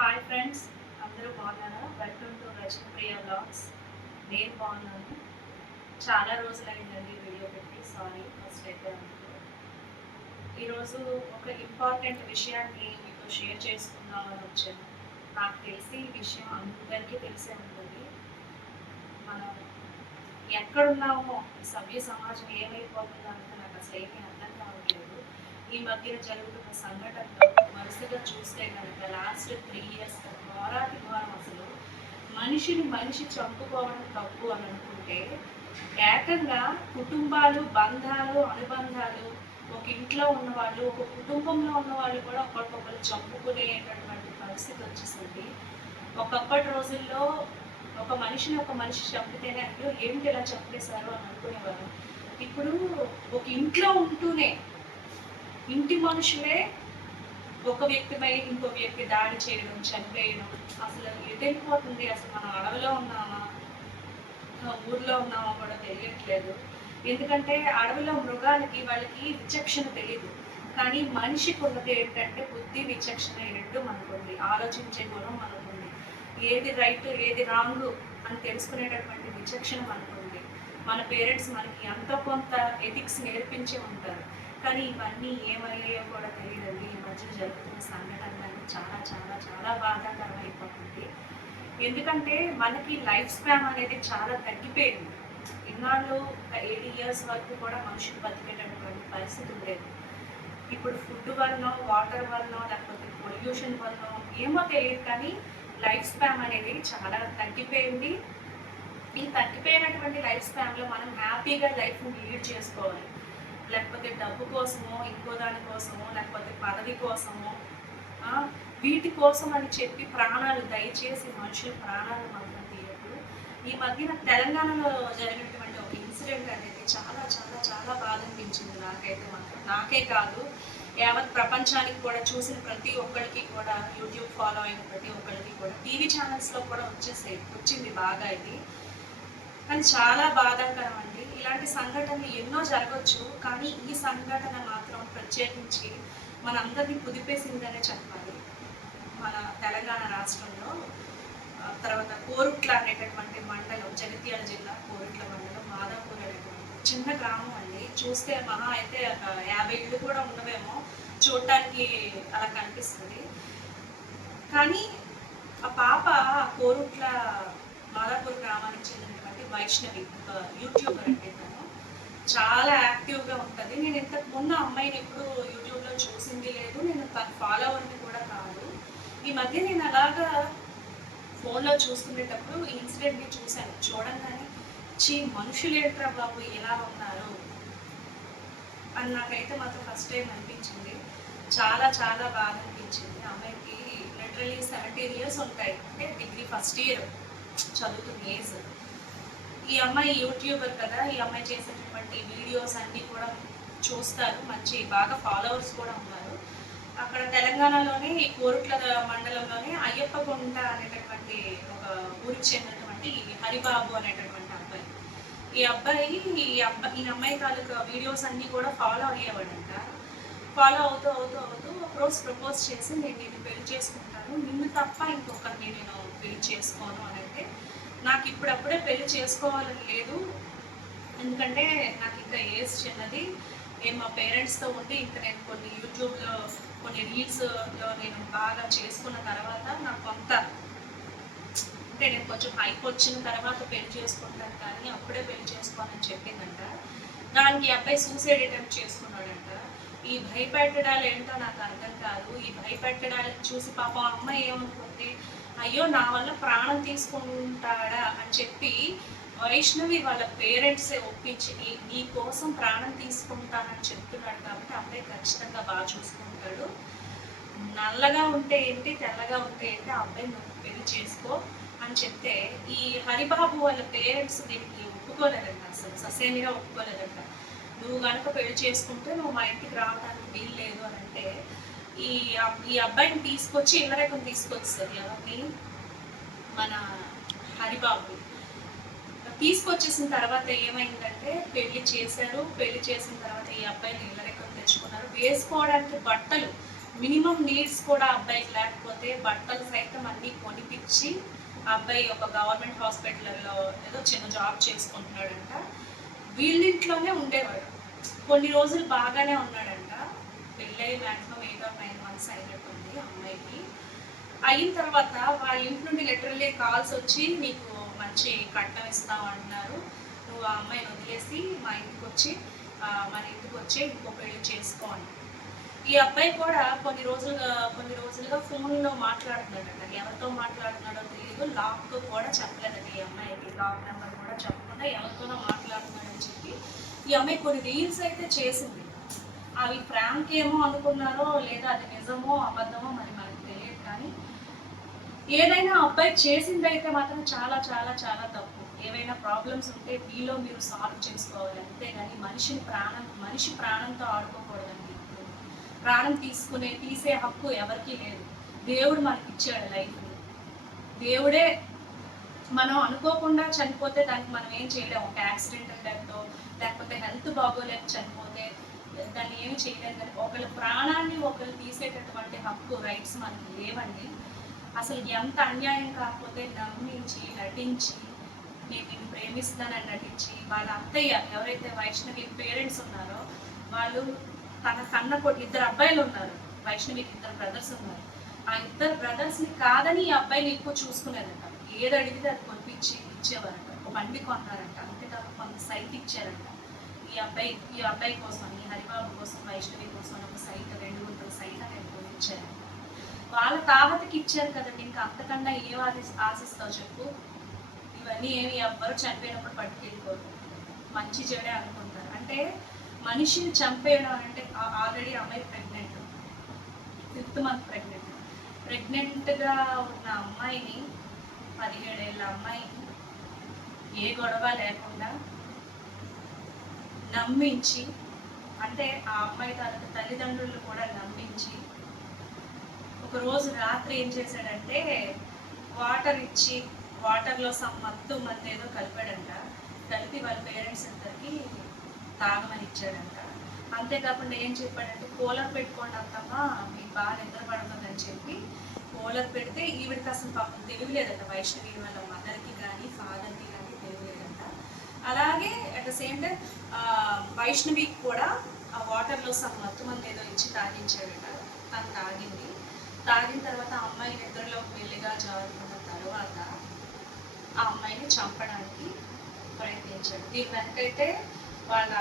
Hi friends, అందరూ బాగున్నారా? Welcome to Rajanipriya vlogs. నేను బాగున్నాను. చాలా రోజులైందండి వీడియో పెట్టి. సారీ ఫస్ట్ అయితే అందుకు. ఈరోజు ఒక ఇంపార్టెంట్ విషయాన్ని మీతో షేర్ చేసుకుందామని వచ్చాను. నాకు తెలిసి ఈ విషయం అందరికీ తెలిసే ఉంటుంది. మనం ఎక్కడున్నామో సభ్య సమాజం ఏమైపోతుందో అంటే నాకు అసలు ఏమీ అర్థం కావట్లేదు. ఈ మధ్యన జరుగుతున్న సంఘటనలు వరుసగా చూస్తే కనుక లాస్ట్ 3 years ఘోరాతి ఘోరం. అసలు మనిషిని మనిషి చంపుకోవడం తప్పు అని అనుకుంటే ఏకంగా కుటుంబాలు, బంధాలు, అనుబంధాలు, ఒక ఇంట్లో ఉన్నవాళ్ళు, ఒక కుటుంబంలో ఉన్న వాళ్ళు కూడా ఒకరికొకరు చంపుకునేటటువంటి పరిస్థితి వచ్చేసింది. ఒకప్పటి రోజుల్లో ఒక మనిషి చంపితేనే అయ్యో ఏమిటి ఇలా చంపేశారు అని అనుకునేవారు. ఇప్పుడు ఒక ఇంట్లో ఉంటూనే ఇంటి మనుషులే ఒక వ్యక్తిపై ఇంకో వ్యక్తి దాడి చేయడం, చనిపోయడం. అసలు ఎటు వెళ్ళిపోతుంది? అసలు మనం అడవిలో ఉన్నామా, ఊర్లో ఉన్నామా కూడా తెలియట్లేదు. ఎందుకంటే అడవిలో మృగాలకి వాళ్ళకి విచక్షణ తెలియదు, కానీ మనిషికి ఉన్నది ఏంటంటే బుద్ధి, విచక్షణ ఈ రెండు మనకుంది. ఆలోచించే గుణం మనకుంది. ఏది రైట్ ఏది రాంగ్ అని తెలుసుకునేటటువంటి విచక్షణ మనకుంది. మన పేరెంట్స్ మనకి ఎంతో కొంత ఎథిక్స్ నేర్పించే ఉంటారు, కానీ ఇవన్నీ ఏమయ్యాయో కూడా తెలియదండి. ఈ మధ్య జరుగుతున్న సంఘటనలు చాలా చాలా చాలా బాధాకరం అయిపోతుంది. ఎందుకంటే మనకి లైఫ్ స్పాన్ అనేది చాలా తగ్గిపోయింది. ఇన్నాళ్ళు 80 years వరకు కూడా మనుషులు బతికేటటువంటి పరిస్థితి ఉండేది. ఇప్పుడు ఫుడ్ వలనో, వాటర్ వలనో, లేకపోతే పొల్యూషన్ వలనో ఏమో తెలియదు, కానీ లైఫ్ స్పాన్ అనేది చాలా తగ్గిపోయింది. ఈ తగ్గిపోయినటువంటి లైఫ్ స్పాన్లో మనం హ్యాపీగా లైఫ్ని లీడ్ చేసుకోవాలి. లేకపోతే డబ్బు కోసమో, ఇంకో దాని కోసమో, లేకపోతే పదవి కోసమో, వీటి కోసం అని చెప్పి ప్రాణాలు, దయచేసి మనుషుల ప్రాణాలు మాత్రం తీయద్దు. ఈ మధ్యన తెలంగాణలో జరిగినటువంటి ఒక ఇన్సిడెంట్ అనేది చాలా చాలా చాలా బాధ అనిపించింది నాకైతే మాత్రం. నాకే కాదు, యావత్ ప్రపంచానికి కూడా, చూసిన ప్రతి ఒక్కరికి కూడా, యూట్యూబ్ ఫాలో అయిన ప్రతి ఒక్కరికి కూడా, టీవీ ఛానల్స్లో కూడా వచ్చింది బాగా ఇది. కానీ చాలా బాధాకరం అండి. ఇలాంటి సంఘటనలు ఎన్నో జరగవచ్చు, కానీ ఈ సంఘటన మాత్రం ప్రత్యేకించి మనందరినీ కుదిపేసిందనే చెప్పాలి. మన తెలంగాణ రాష్ట్రంలో తర్వాత కోరుట్ల అనేటటువంటి మండలం, జగిత్యాల జిల్లా కోరుట్ల మండలం, మాదాపూర్ అనేటువంటి చిన్న గ్రామం అండి. చూస్తే మహా అయితే 50 ఇళ్ళు కూడా ఉండవేమో, చూడటానికి అలా కనిపిస్తుంది. కానీ ఆ పాప కోరుట్ల మాదాపూర్ గ్రామానికి చెందినటువంటి వైష్ణవి, యూట్యూబర్ అంటే తను చాలా యాక్టివ్గా ఉంటుంది. నేను ఇంతకు ముందు అమ్మాయిని ఎప్పుడు యూట్యూబ్లో చూసింది లేదు, నేను తన ఫాలోవర్ని కూడా కాదు. ఈ మధ్య నేను అలాగా ఫోన్లో చూసుకునేటప్పుడు ఈ ఇన్సిడెంట్ని చూశాను. చూడంగానే మనుషులు ఏంట్రా బాబు ఎలా ఉన్నారు అని నాకైతే మాత్రం ఫస్ట్ టైం అనిపించింది. చాలా చాలా బాధ అనిపించింది. అమ్మాయికి లిటరలీ 17 years ఉంటాయి, అంటే డిగ్రీ ఫస్ట్ ఇయర్ చదువుతున్న ఏజ్. ఈ అమ్మాయి యూట్యూబర్ కదా, ఈ అమ్మాయి చేసేటటువంటి వీడియోస్ అన్నీ కూడా చూస్తారు, మంచి బాగా ఫాలోవర్స్ కూడా ఉన్నారు. అక్కడ తెలంగాణలోనే ఈ కోరుట్ల మండలంలోనే అయ్యప్పగుంట అనేటటువంటి ఒక ఊరికి చెందినటువంటి హరిబాబు అనేటటువంటి అబ్బాయి. ఈ అమ్మాయి తాలూకా వీడియోస్ అన్నీ కూడా ఫాలో అయ్యేవాడంట. ఫాలో అవుతూ అవుతూ అవుతూ ఒకరోజు ప్రపోజ్ చేసి, నేను నిన్ను పెళ్లి చేసుకుంటాను, నిన్ను తప్ప ఇంకొకరిని నేను పెళ్లి చేసుకోను అని అంటే, నాకు ఇప్పుడప్పుడే పెళ్లి చేసుకోవాలని లేదు, ఎందుకంటే నాకు ఇంకా ఏజ్ చిన్నది, నేను మా పేరెంట్స్తో ఉండి ఇంకా నేను కొన్ని యూట్యూబ్లో కొన్ని రీల్స్లో నేను బాగా చేసుకున్న తర్వాత నాకు కొంత అంటే నేను కొంచెం హైప్ వచ్చిన తర్వాత పెళ్లి చేసుకుంటాను, కానీ అప్పుడే పెళ్లి చేసుకోవాలని చెప్పిందంట. దానికి అబ్బాయి సూసైడ్ అటెంప్ట్ చేసుకున్నాడంట. ఈ భయపెట్టడాలు ఏంటో నాకు అర్థం కాదు. ఈ భయపెట్టడాలు చూసి పాపం అమ్మాయి ఏమనుకుంది, అయ్యో నా వల్ల ప్రాణం తీసుకుంటాడా అని చెప్పి వైష్ణవి వాళ్ళ పేరెంట్సే ఒప్పించి, నీ కోసం ప్రాణం తీసుకుంటానని చెప్తున్నాడు కాబట్టి అబ్బాయి ఖచ్చితంగా బాగా చూసుకుంటాడు, నల్లగా ఉంటే ఏంటి, తెల్లగా ఉంటే ఏంటి, ఆ అబ్బాయి నువ్వు పెళ్లి చేసుకో అని చెప్తే, ఈ హరిబాబు వాళ్ళ పేరెంట్స్ దీనికి ఒప్పుకోలేదంట, అసలు ససేమిగా ఒప్పుకోలేదంట. నువ్వు కనుక పెళ్లి చేసుకుంటే నువ్వు మా ఇంటికి రావడానికి వీలు లేదు అని అంటే, ఈ అబ్బాయిని తీసుకొచ్చి ఇళ్ళరేకం తీసుకొచ్చేది ఎవరిని, మన హరిబాబు తీసుకొచ్చేసిన తర్వాత ఏమైందంటే పెళ్లి చేశారు. పెళ్లి చేసిన తర్వాత ఈ అబ్బాయిని ఇళ్ళరేకం తెచ్చుకున్నారు. వేసుకోవడానికి బట్టలు మినిమం నీడ్స్ కూడా అబ్బాయికి లేకపోతే బట్టలు సైతం అన్నీ కొనిపించి అబ్బాయి ఒక గవర్నమెంట్ హాస్పిటల్లో ఏదో చిన్న జాబ్ చేసుకుంటున్నాడంట. వీళ్ళింట్లోనే ఉండేవాడు. కొన్ని రోజులు బాగానే ఉన్నాడంట. పెళ్ళై మ్యాక్సిమం 8 or 9 months అయినట్టుంది అమ్మాయికి. అయిన తర్వాత వాళ్ళ ఇంటి నుండి లిటరల్లీ కాల్స్ వచ్చి నీకు మంచి కట్నం ఇస్తాం అంటున్నారు, నువ్వు ఆ అమ్మాయిని వదిలేసి మన ఇంటికి వచ్చి ఇంకో పెళ్లి చేసుకో అని. ఈ అబ్బాయి కూడా కొన్ని రోజులుగా ఫోన్లో మాట్లాడుతున్నాడట. ఎవరితో మాట్లాడుతున్నాడో తెలియదు. లాక్ కూడా చెప్పలేదట ఈ అమ్మాయికి. లాక్ నెంబర్ కూడా చెప్పకుండా ఎవరితోనో మాట్లాడుతున్నాడని చెప్పి ఈ అమ్మాయి కొన్ని రీల్స్ అయితే చేసింది. అవి ప్రాంక్ ఏమో అనుకున్నారో లేదా అది నిజమో అబద్ధమో మరి మనకు తెలియదు. కానీ ఏదైనా అబ్బాయి చేసింది అయితే మాత్రం చాలా చాలా చాలా తప్పు. ఏవైనా ప్రాబ్లమ్స్ ఉంటే మీలో మీరు సాల్వ్ చేసుకోవాలి, అంతేగాని మనిషి ప్రాణంతో ఆడుకోకూడదండి. ప్రాణం తీసే హక్కు ఎవరికీ లేదు. దేవుడు మనకి ఇచ్చాడు లైఫ్ని. దేవుడే మనం అనుకోకుండా చనిపోతే దానికి మనం ఏం చేయలేము. ఒక యాక్సిడెంటల్ డెత్ లేకపోతే హెల్త్ బాగోలేక చనిపోతే దాన్ని ఏమి చేయలేము. కానీ ఒకళ్ళ ప్రాణాన్ని ఒకళ్ళు తీసేటటువంటి హక్కు, రైట్స్ మనకి లేవండి. అసలు ఎంత అన్యాయం. కాకపోతే నమ్మించి నటించి నేను నిన్ను ప్రేమిస్తానని నటించి వాళ్ళ అత్తయ్య ఎవరైతే వైష్ణవి పేరెంట్స్ ఉన్నారో వాళ్ళు తన కన్న కొట్టి 2 అబ్బాయిలు ఉన్నారు. వైష్ణవికి 2 బ్రదర్స్ ఉన్నారు. ఆ 2 బ్రదర్స్ని కాదని ఈ అబ్బాయిని ఎక్కువ చూసుకునేదంట. ఏది అడిగితే అది కొనిపించి ఇచ్చేవారంట. ఒక బండి కొన్నారంట. అంతేకాక కొంత సైట్ ఇచ్చారంట. ఈ అబ్బాయి కోసం, ఈ హరిబాబు కోసం, వైష్ణవి కోసం ఒక సైట్ 2 గుంటల సైట్ అనేది కొనిచ్చారంట. వాళ్ళ తాహతకి ఇచ్చారు కదండి, ఇంకా అంతకన్నా ఏం ఆశిస్తావు చెప్పు. ఇవన్నీ ఏమి ఎవ్వరు చనిపోయినప్పుడు పట్టుకెళ్ళిపోరు. మంచి చెడే అనుకుంటారు. అంటే మనిషిని చంపేయడం అంటే ఆల్రెడీ అమ్మాయి ప్రెగ్నెంట్, 5th month ప్రెగ్నెంట్గా ఉన్న అమ్మాయిని, 17 ఏళ్ళ అమ్మాయిని ఏ గొడవ లేకుండా నమ్మించి, అంటే ఆ అమ్మాయి తల్లిదండ్రులు కూడా నమ్మించి ఒకరోజు రాత్రి ఏం చేశాడంటే వాటర్ ఇచ్చి వాటర్లో మత్తు మంది ఏదో కలిపాడంట. కలిపి వాళ్ళ పేరెంట్స్ అందరికి తాగమని ఇచ్చాడంట. అంతేకాకుండా ఏం చెప్పాడంటే కూలర్ పెట్టుకోండి అత్తమ్మ మీకు బాగా నిద్ర పడుతుందని చెప్పి కూలర్ పెడితే ఈవిడికి అసలు పాపం తెలియలేదంట. వైష్ణవి వాళ్ళ మదర్కి కానీ ఫాదర్కి కానీ తెలియలేదంట. అలాగే అట్ ద సేమ్ టైం వైష్ణవికి కూడా ఆ వాటర్లో మత్తు మంది ఏదో ఇచ్చి తాగించాడట. తను తాగిన తర్వాత ఆ అమ్మాయి నిద్రలో మెల్లిగా జారుకున్న తర్వాత ఆ అమ్మాయిని చంపడానికి ప్రయత్నించాడు. దీని వెనకైతే వాళ్ళ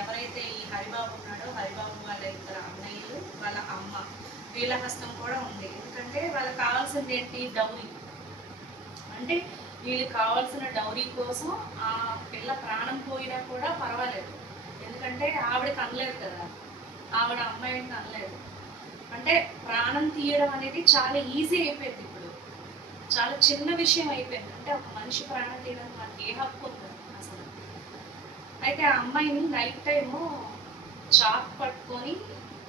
ఎవరైతే ఈ హరిబాబు ఉన్నాడో హరిబాబు వాళ్ళ 2 అన్నయ్యలు, వాళ్ళ అమ్మ, వీళ్ళ హస్తం కూడా ఉంది. ఎందుకంటే వాళ్ళకి కావాల్సింది ఏంటి? డౌరీ. అంటే వీళ్ళకి కావాల్సిన డౌరీ కోసం ఆ పిల్ల ప్రాణం పోయినా కూడా పర్వాలేదు. ఎందుకంటే ఆవిడకి అనలేదు కదా, ఆవిడ అమ్మాయిని అనలేదు. అంటే ప్రాణం తీయడం అనేది చాలా ఈజీ అయిపోయింది. ఇప్పుడు చాలా చిన్న విషయం అయిపోయింది. అంటే ఒక మనిషి ప్రాణం తీయడానికి మనకి ఏ హక్కు ఉంది అసలు? అయితే ఆ అమ్మాయిని నైట్ టైము చాక్ పట్టుకొని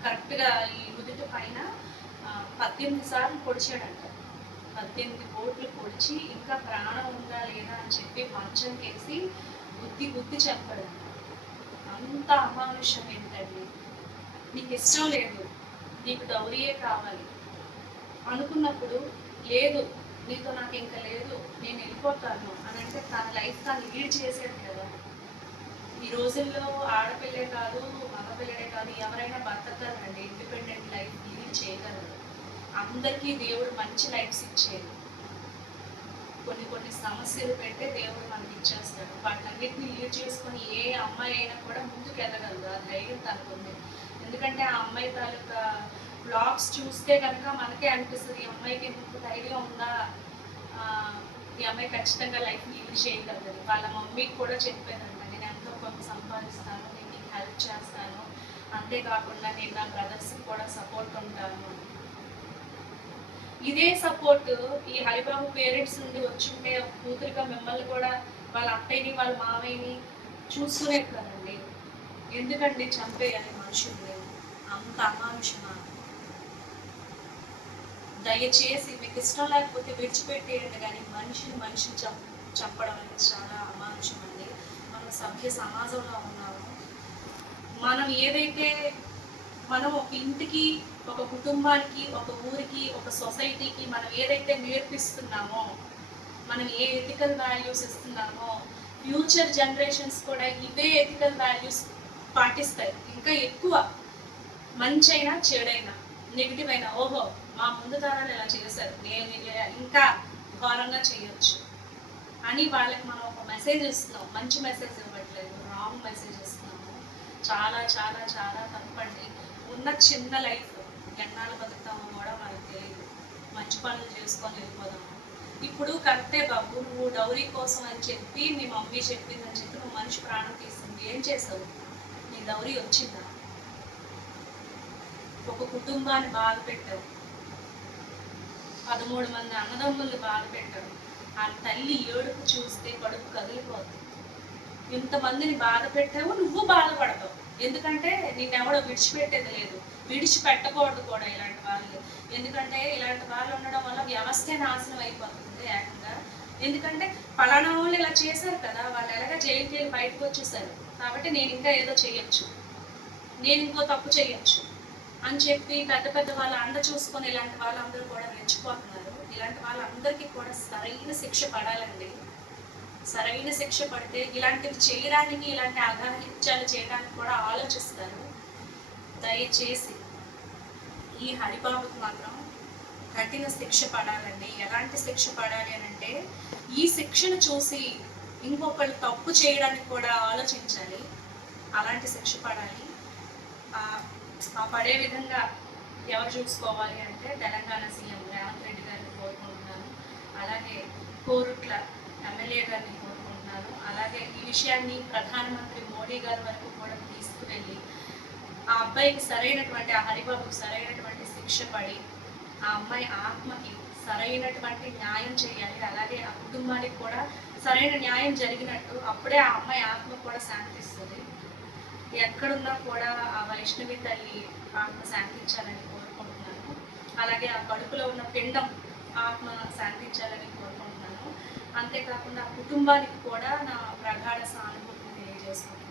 కరెక్ట్గా ఈ నుదుటి పైన 18 సార్లు పొడిచాడంట. 18 పోట్లు పొడిచి ఇంకా ప్రాణం ఉందా లేదా అని చెప్పి మంచం కేసి గుద్ది చెప్పాడంట. అంత అమానుష్యం ఏంటండి? నీకు ఇష్టం లేదు, నీకు డౌరీయే కావాలి అనుకున్నప్పుడు, లేదు నీతో నాకు ఇంకా లేదు నేను వెళ్ళిపోతాను అని అంటే తన లైఫ్ తను లీడ్ చేసేది కదా. ఈ రోజుల్లో ఆడపిల్లే కాదు మగపిల్లడే కాదు ఎవరైనా బతకగలరండి. ఇండిపెండెంట్ లైఫ్ లీడ్ చేయగలరు. అందరికీ దేవుడు మంచి లైఫ్స్ ఇచ్చేది. కొన్ని సమస్యలు పెడితే దేవుడు మనకి ఇచ్చేస్తాడు. వాటినన్నిటిని లీడ్ చేసుకొని ఏ అమ్మాయి అయినా కూడా ముందుకు ఎదగలదు. ఆ ధైర్యం తనకుంది. ఎందుకంటే ఆ అమ్మాయి తాలూకా బ్లాగ్స్ చూస్తే కనుక మనకే అనిపిస్తుంది ఈ అమ్మాయికి ఎందుకు ధైర్యం ఉందా, ఈ అమ్మాయి ఖచ్చితంగా లైఫ్ లీడ్ చేయగలదు. వాళ్ళ మమ్మీకి కూడా చెప్పేదంట, నేను ఎంతో కొంత సంపాదిస్తాను, నేను నీకు హెల్ప్ చేస్తాను, అంతేకాకుండా నేను నా బ్రదర్స్కి కూడా సపోర్ట్ ఉంటాను. ఇదే సపోర్ట్ ఈ హరిబాబు పేరెంట్స్ నుండి వచ్చుంటే కూతురిగా మిమ్మల్ని కూడా వాళ్ళ అత్తయ్యని వాళ్ళ మామయ్యని చూసుకునేది కదండి. ఎందుకండి చంపేయాలి మనుషుల్ని? అంత అమానుషమా? దయచేసి మీకు ఇష్టం లేకపోతే విడిచిపెట్టేయండి, కానీ మనిషిని చంపడం అనేది చాలా అమానుషం అండి. మనం సభ్య సమాజంలో ఉన్నాము. మనం ఏదైతే మనం ఒక ఇంటికి ఒక కుటుంబానికి, ఒక ఊరికి, ఒక సొసైటీకి మనం ఏదైతే నేర్పిస్తున్నామో, మనం ఏ ఎథికల్ వాల్యూస్ ఇస్తున్నామో, ఫ్యూచర్ జనరేషన్స్ కూడా ఇవే ఎథికల్ వాల్యూస్ పాటిస్తాయి. ఇంకా ఎక్కువ మంచైనా చెడైనా నెగిటివ్ అయినా, ఓహో మా ముందు తరాలు ఇలా చేశారు, నేను ఇంకా ఘోరంగా చేయొచ్చు అని వాళ్ళకి మనం ఒక మెసేజ్ ఇస్తున్నాం. మంచి మెసేజ్ ఇవ్వట్లేదు, రాంగ్ మెసేజ్ ఇస్తున్నాము. చాలా చాలా చాలా తప్పండి. ఉన్న చిన్న లైఫ్ ఎన్నాళ్ళు బతుకుతామో కూడా మనకు తెలియదు. మంచి పనులు చేసుకొని వెళ్ళిపోదాము. ఇప్పుడు కరెక్టే బాబు, నువ్వు డౌరీ కోసం అని చెప్పి మీ మమ్మీ చెప్పిందని చెప్పి నువ్వు మనిషి ప్రాణం తీసింది, ఏం చేస్తావు? నీ డౌరీ వచ్చిందా? ఒక కుటుంబాన్ని బాధ పెట్టావు, 13 మంది అన్నదమ్ముల్ని బాధ పెట్టావు. ఆ తల్లి ఏడుపు చూస్తే కడుపు కదిలిపోతుంది. ఇంతమందిని బాధ పెట్టావు, నువ్వు బాధపడతావు. ఎందుకంటే నిన్నెవడో విడిచిపెట్టేది లేదు, విడిచిపెట్టకూడదు కూడా ఇలాంటి వాళ్ళు. ఎందుకంటే ఇలాంటి వాళ్ళు ఉండడం వల్ల వ్యవస్థే నాశనం అయిపోతుంది ఏకంగా. ఎందుకంటే పలానా వాళ్ళు ఇలా చేశారు కదా, వాళ్ళు ఎలాగ జైలుకి వెళ్ళి బయటకు వచ్చేసారు కాబట్టి నేను ఇంకా ఏదో చేయొచ్చు, నేను ఇంకో తప్పు చేయొచ్చు అని చెప్పి పెద్ద పెద్ద వాళ్ళ అండ చూసుకొని ఇలాంటి వాళ్ళందరూ కూడా రెచ్చిపోతున్నారు. ఇలాంటి వాళ్ళందరికీ కూడా సరైన శిక్ష పడాలండి. సరైన శిక్ష పడితే ఇలాంటివి చేయడానికి, ఇలాంటి అఘాయిత్యాలు చేయడానికి కూడా ఆలోచిస్తారు. దయచేసి ఈ హరిబాబుకి మాత్రం కఠిన శిక్ష పడాలండి. ఎలాంటి శిక్ష పడాలి అని అంటే, ఈ శిక్షను చూసి ఇంకొకళ్ళు తప్పు చేయడానికి కూడా ఆలోచించాలి. అలాంటి శిక్ష పడాలి. ఆ పడే విధంగా ఎవరు చూసుకోవాలి అంటే తెలంగాణ సీఎం రేవంత్ రెడ్డి గారిని కోరుకుంటున్నాను. అలాగే కోరుట్ల ఎమ్మెల్యే గారిని కోరుకుంటున్నాను. అలాగే ఈ విషయాన్ని ప్రధానమంత్రి మోడీ గారి వరకు కూడా తీసుకువెళ్ళి ఆ అబ్బాయికి సరైనటువంటి, ఆ హరిబాబుకి సరైనటువంటి శిక్ష పడి ఆ అమ్మాయి ఆత్మకి సరైనటువంటి న్యాయం చేయాలి. అలాగే ఆ కుటుంబానికి కూడా సరైన న్యాయం జరిగినట్టు అప్పుడే ఆ అమ్మాయి ఆత్మ కూడా శాంతిస్తుంది. ఎక్కడున్నా కూడా ఆ వైష్ణవి తల్లి ఆత్మ శాంతించాలని కోరుకుంటున్నాను. అలాగే ఆ కడుపులో ఉన్న పిండం ఆత్మ శాంతించాలని కోరుకుంటున్నాను. అంతేకాకుండా ఆ కుటుంబానికి కూడా నా ప్రగాఢ సానుభూతిని తెలియజేసుకుంటున్నాను.